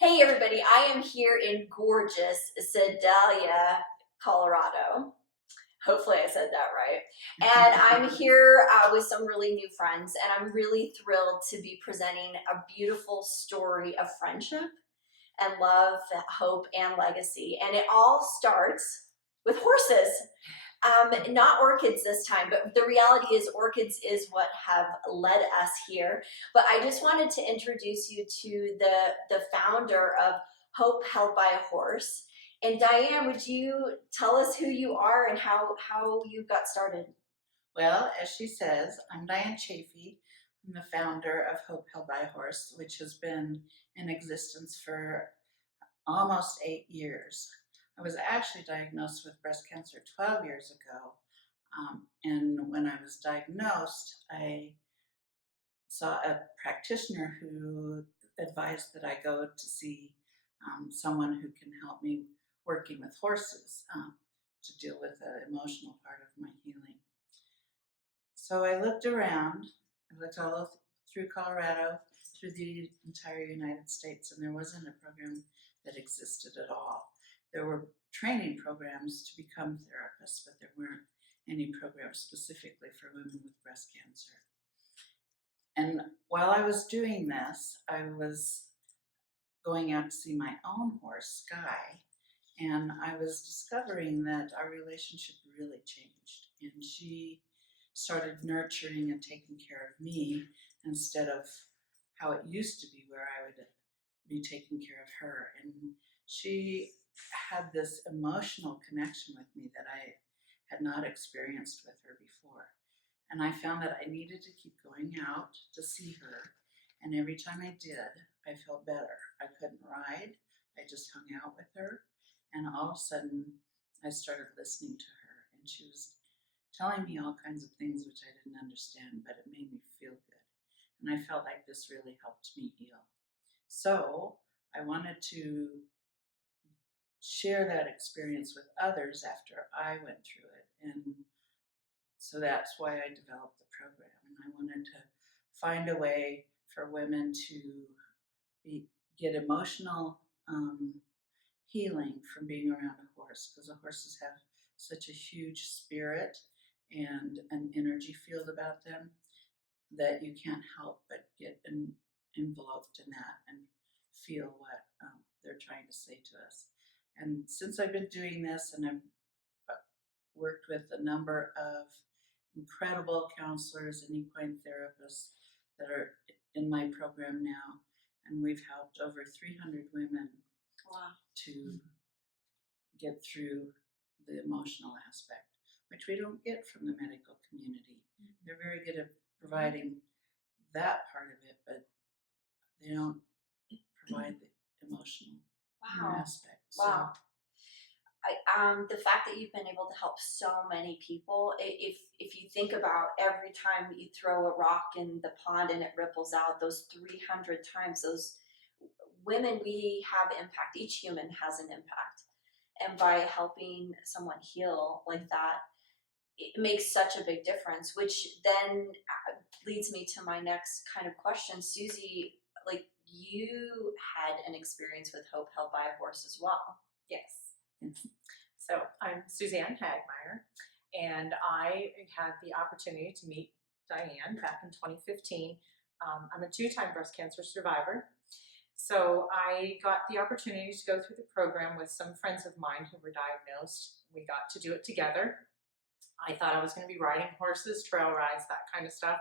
Hey everybody, I am here in gorgeous Sedalia, Colorado. Hopefully I said that right. And I'm here with some really new friends, and I'm really thrilled to be presenting a beautiful story of friendship and love, hope, and legacy. And it all starts with horses. Not orchids this time, but the reality is orchids is what have led us here. But I just wanted to introduce you to the founder of Hope Held by a Horse. And Diane, would you tell us who you are and how you got started? Well, as she says, I'm Diane Chafee. I'm the founder of Hope Held by a Horse, which has been in existence for almost 8 years. I was actually diagnosed with breast cancer 12 years ago. And when I was diagnosed, I saw a practitioner who advised that I go to see someone who can help me working with horses to deal with the emotional part of my healing. So I looked around, I looked all through Colorado, through the entire United States, and there wasn't a program that existed at all. There were training programs to become therapists, but there weren't any programs specifically for women with breast cancer. And while I was doing this, I was going out to see my own horse, Sky, and I was discovering that our relationship really changed. And she started nurturing and taking care of me instead of how it used to be, where I would be taking care of her. And she had this emotional connection with me that I had not experienced with her before. And I found that I needed to keep going out to see her. And every time I did, I felt better. I couldn't ride, I just hung out with her. And all of a sudden, I started listening to her, and she was telling me all kinds of things which I didn't understand, but it made me feel good. And I felt like this really helped me heal. So I wanted to share that experience with others after I went through it. And so that's why I developed the program. And I wanted to find a way for women to get emotional healing from being around a horse, because the horses have such a huge spirit and an energy field about them that you can't help but get enveloped in that and feel what they're trying to say to us. And since I've been doing this, and I've worked with a number of incredible counselors and equine therapists that are in my program now, and we've helped over 300 women to get through the emotional aspect, which we don't get from the medical community. They're very good at providing that part of it, but they don't provide the emotional aspect. Wow. The fact that you've been able to help so many people, if you think about every time you throw a rock in the pond and it ripples out, those 300 times, those women, we have impact. Each human has an impact. And by helping someone heal like that, it makes such a big difference, which then leads me to my next kind of question. Susie, like, you had an experience with Hope Held by a Horse as well. Yes. So I'm Suzanne Hagmeyer, and I had the opportunity to meet Diane back in 2015. I'm a two-time breast cancer survivor. So I got the opportunity to go through the program with some friends of mine who were diagnosed. We got to do it together. I thought I was going to be riding horses, trail rides, that kind of stuff.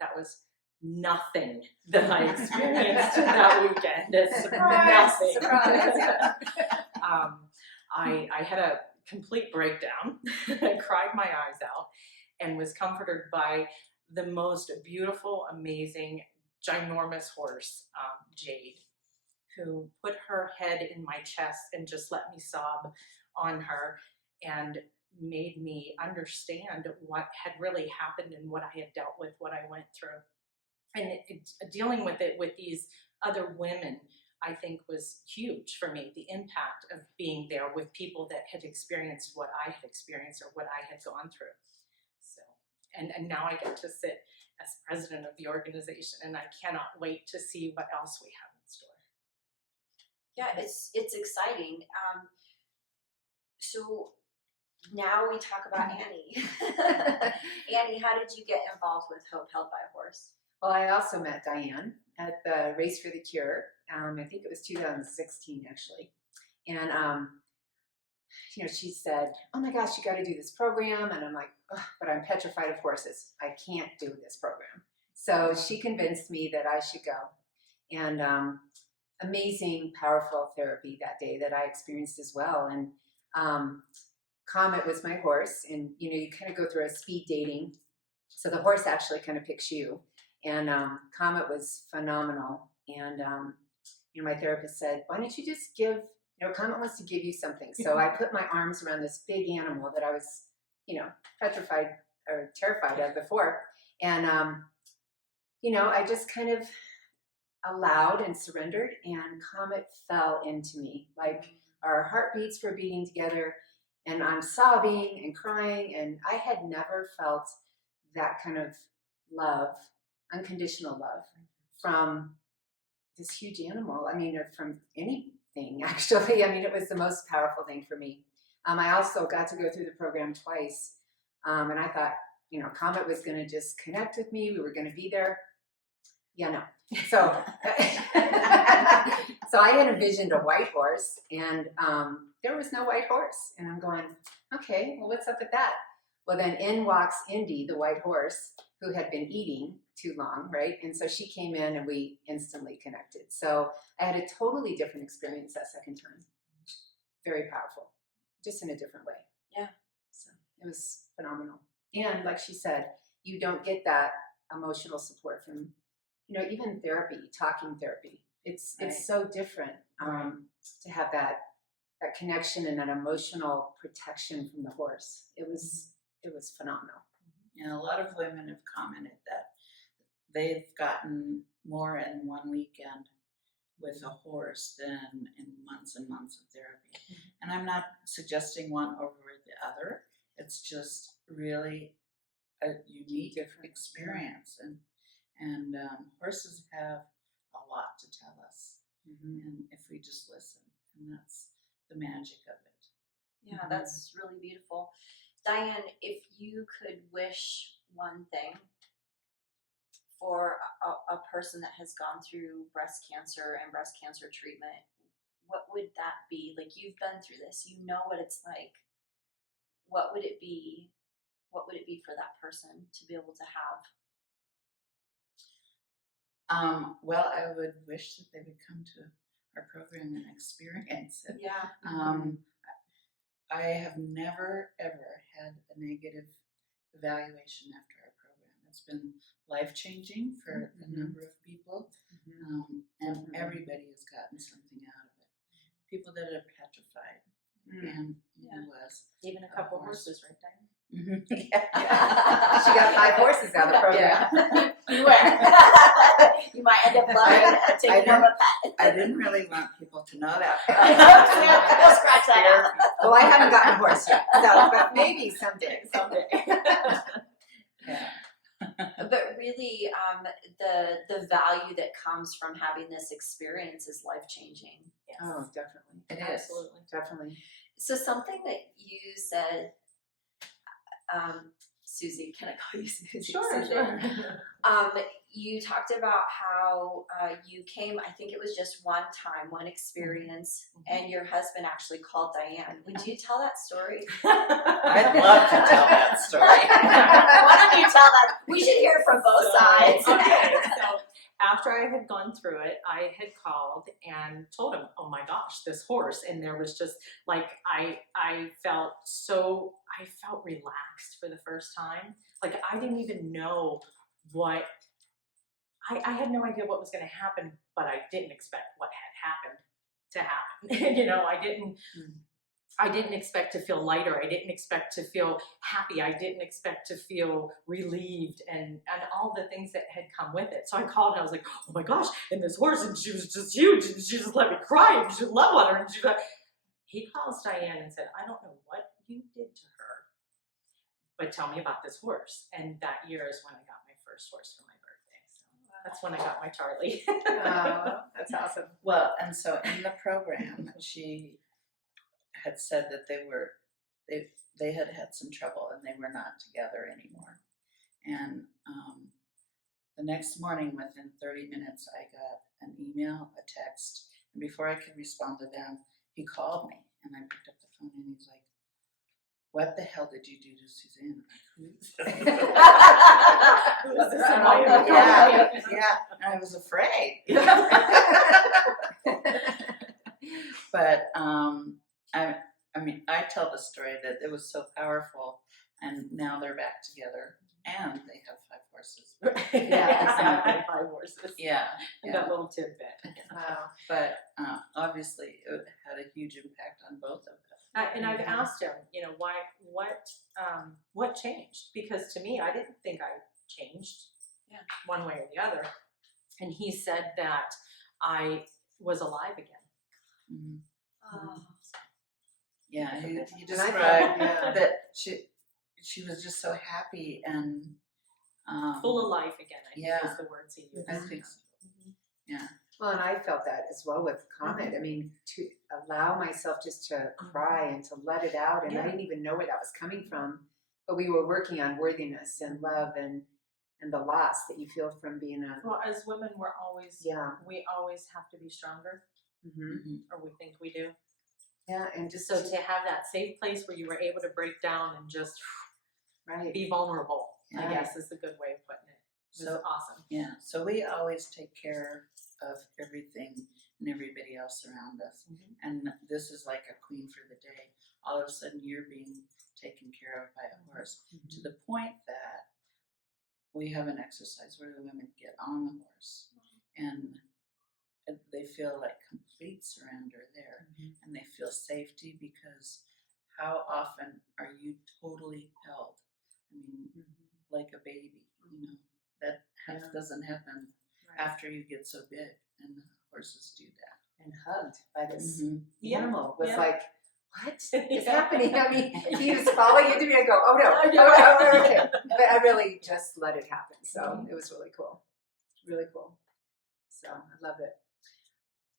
That was nothing that I experienced that weekend. Surprise, Nothing. surprise. I had a complete breakdown. I cried my eyes out and was comforted by the most beautiful, amazing, ginormous horse, Jade, who put her head in my chest and just let me sob on her and made me understand what had really happened and what I had dealt with, what I went through. And dealing with it with these other women, I think, was huge for me. The impact of being there with people that had experienced what I had experienced or what I had gone through. So, and now I get to sit as president of the organization, and I cannot wait to see what else we have in store. Yeah, it's exciting. So now we talk about Annie. Annie, how did you get involved with Hope Held by a Horse? Well, I also met Diane at the Race for the Cure. I think it was 2016 actually, and she said, "Oh my gosh, you got to do this program," and I'm like, "Ugh, but I'm petrified of horses. I can't do this program." So she convinced me that I should go, and amazing, powerful therapy that day that I experienced as well. And Comet was my horse, and you kind of go through a speed dating, so the horse actually kind of picks you. And Comet was phenomenal. And my therapist said, "Why don't you just give, Comet wants to give you something." So I put my arms around this big animal that I was, petrified or terrified of before. And, I just kind of allowed and surrendered, and Comet fell into me. Like our heartbeats were beating together, and I'm sobbing and crying. And I had never felt that kind of love, unconditional love, from this huge animal. I mean, or from anything, actually. I mean, it was the most powerful thing for me. I also got to go through the program twice. And I thought, Comet was going to just connect with me. We were going to be there. Yeah, no. So, so I had envisioned a white horse, and there was no white horse. And I'm going, okay, well, what's up with that? Well, then in walks Indy, the white horse, who had been eating too long, right? And so she came in, and we instantly connected. So I had a totally different experience that second time. Very powerful, just in a different way. Yeah. So it was phenomenal. And like she said, you don't get that emotional support from, even therapy, talking therapy. It's so different to have that connection and that emotional protection from the horse. It was phenomenal. And a lot of women have commented that they've gotten more in one weekend with a horse than in months and months of therapy. And I'm not suggesting one over the other. It's just really a unique different experience. And horses have a lot to tell us. And if we just listen, and that's the magic of it. Yeah, that's really beautiful. Diane, if you could wish one thing for a person that has gone through breast cancer and breast cancer treatment, what would that be? Like, you've been through this, you know what it's like. What would it be? What would it be for that person to be able to have? Well, I would wish that they would come to our program and experience it. Yeah. I have never, ever had a negative evaluation after our program. It's been life-changing for a number of people, and everybody has gotten something out of it. People that are petrified, and was. Even a couple horses, right, Diane? Yeah. She got 5 horses out of the program. Yeah. You might end up loving taking home a pet. I didn't really want people to know that. We'll scratch that out. Well, I haven't gotten a horse yet, so, but maybe someday. Yeah. But really, the value that comes from having this experience is life changing. Yes. Oh, definitely. It is. Absolutely. Definitely. So something that you said, Susie, can I call you Susie? Sure, Susie? sure. You talked about how you came, I think it was just one time, one experience, and your husband actually called Diane. Would you tell that story? I'd love to tell that story. Why don't you tell that? We should hear from both sides. Okay, so after I had gone through it, I had called and told him, oh my gosh, this horse. And there was just like, I felt relaxed for the first time. Like, I didn't even know what, I had no idea what was going to happen, but I didn't expect what had happened to happen. I didn't expect to feel lighter. I didn't expect to feel happy. I didn't expect to feel relieved and all the things that had come with it. So I called and I was like, oh my gosh, and this horse, and she was just huge, and she just let me cry, and she loved on her, and she was like, he calls Diane and said, I don't know what you did to her, but tell me about this horse. And that year is when I got my first horse for my birthday. So That's when I got my Charlie. Oh, that's awesome. Well, and so in the program, she had said that they had had some trouble and they were not together anymore. And the next morning, within 30 minutes, I got an email, a text, and before I could respond to them, he called me, and I picked up the phone, and he's like, "What the hell did you do to Suzanne?" I'm like, Who is this? yeah, and I was afraid. But I mean, I tell the story that it was so powerful, and now they're back together, and they have 5 horses. Yeah, exactly. 5 horses. Yeah, And yeah. that little tidbit. Wow. But obviously, it had a huge impact on both of them. And I've asked him, what changed? Because to me, I didn't think I changed one way or the other. And he said that I was alive again. Mhm. Oh. Yeah, he And I described felt- that she was just so happy and Full of life again, I think Yeah. is the words he used. I think so. Yeah. Well, and I felt that as well with Comet. I mean, to allow myself just to cry and to let it out, and I Yeah. didn't even know where that was coming from. But we were working on worthiness and love and the loss that you feel from being a Well, as women, we always have to be stronger, Mhm. or we think we do. Yeah, and just So to have that safe place where you were able to break down and just right. be vulnerable, I Yeah. guess is the good way of putting it. It was So awesome. yeah, so we always take care of everything and everybody else around us. And this is like a queen for the day. All of a sudden, you're being taken care of by a horse to the point that we have an exercise where the women get on the horse and they feel like complete surrender there, and they feel safety because how often are you totally held? I mean, like a baby, that doesn't happen after you get so big, and horses do that. And hugged by this Yeah. animal was Yeah. like, what is Yeah. happening? I mean, he was falling into me. I go, oh no, Oh, oh no. no, okay. But I really just let it happen. So it was really cool, really cool. So I love it.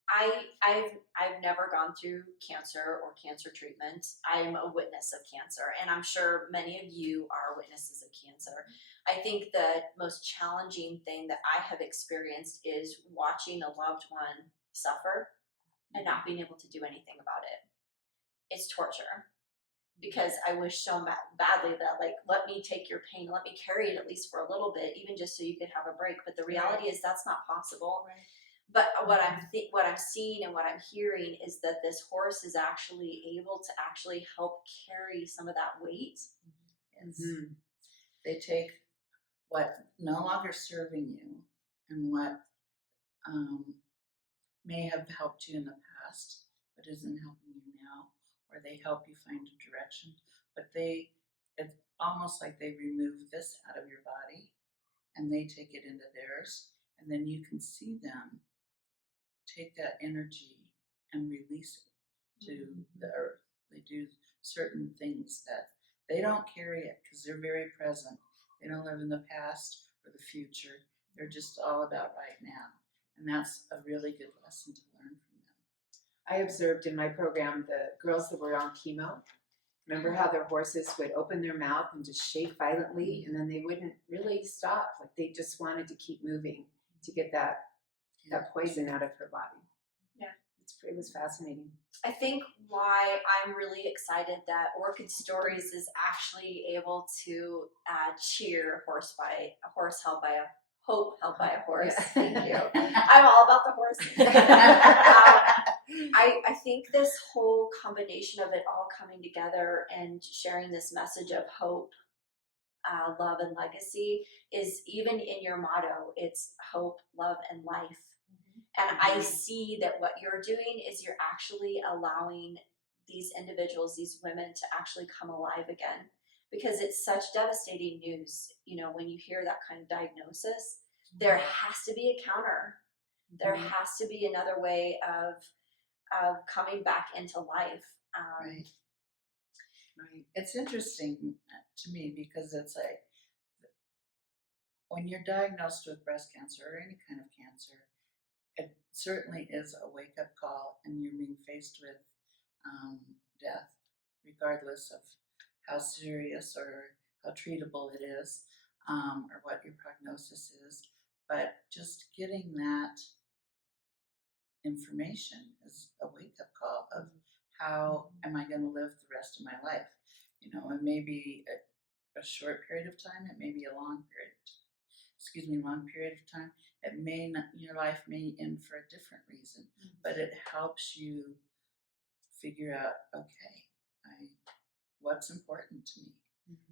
I've never gone through cancer or cancer treatment. I'm a witness of cancer, and I'm sure many of you are witnesses of cancer. I think the most challenging thing that I have experienced is watching a loved one suffer and not being able to do anything about it. It's torture, because I wish so badly that, like, let me take your pain, let me carry it at least for a little bit, even just so you could have a break. But the reality is that's not possible. Right. But what I'm seeing and what I'm hearing is that this horse is actually able to actually help carry some of that weight. They take what no longer serving you and what may have helped you in the past but isn't helping you now, or they help you find a direction, but it's almost like they remove this out of your body and they take it into theirs, and then you can see them take that energy and release it to the earth. They do certain things that they don't carry it because they're very present. They don't live in the past or the future. They're just all about right now. And that's a really good lesson to learn from them. I observed in my program the girls that were on chemo. Remember how their horses would open their mouth and just shake violently, and then they wouldn't really stop. Like they just wanted to keep moving to get that poison out of her body. Yeah. It was fascinating. I think why I'm really excited that Orchid Stories is actually able to cheer a horse held by a hope held by a horse. Yeah. Thank you. I'm all about the horses. I think this whole combination of it all coming together and sharing this message of hope, love, and legacy is even in your motto. It's hope, love, and life. And I see that what you're doing is you're actually allowing these individuals, these women, to actually come alive again, because it's such devastating news. When you hear that kind of diagnosis, there has to be a counter. There has to be another way of coming back into life. Right. It's interesting to me because it's like when you're diagnosed with breast cancer or any kind of cancer, it certainly is a wake-up call, and you're being faced with death, regardless of how serious or how treatable it is, or what your prognosis is. But just getting that information is a wake-up call of how am I going to live the rest of my life? You know, it may be a short period of time, it may be a long period of time. It may not, your life may end for a different reason, but it helps you figure out, okay, what's important to me?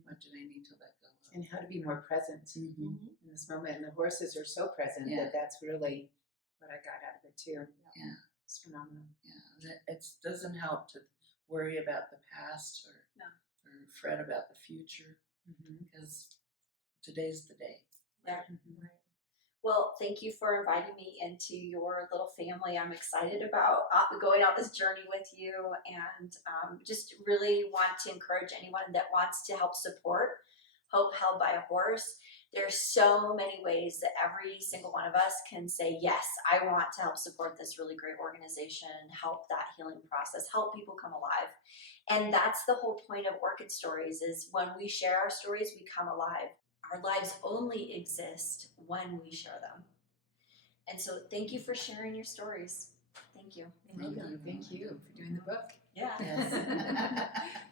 What do I need to let go of? And how to be more present in this moment. And the horses are so present Yeah. that that's really what I got out of it too. Yeah. It's phenomenal. Yeah, it doesn't help to worry about the past or fret about the future, because today's the day. Yeah. Well, thank you for inviting me into your little family. I'm excited about going on this journey with you, and just really want to encourage anyone that wants to help support Hope Held by a Horse. There's so many ways that every single one of us can say, yes, I want to help support this really great organization, help that healing process, help people come alive. And that's the whole point of Orchid Stories, is when we share our stories, we come alive. Our lives only exist when we share them. And so thank you for sharing your stories. Thank you. Thank you for doing the book. Yeah. Yes.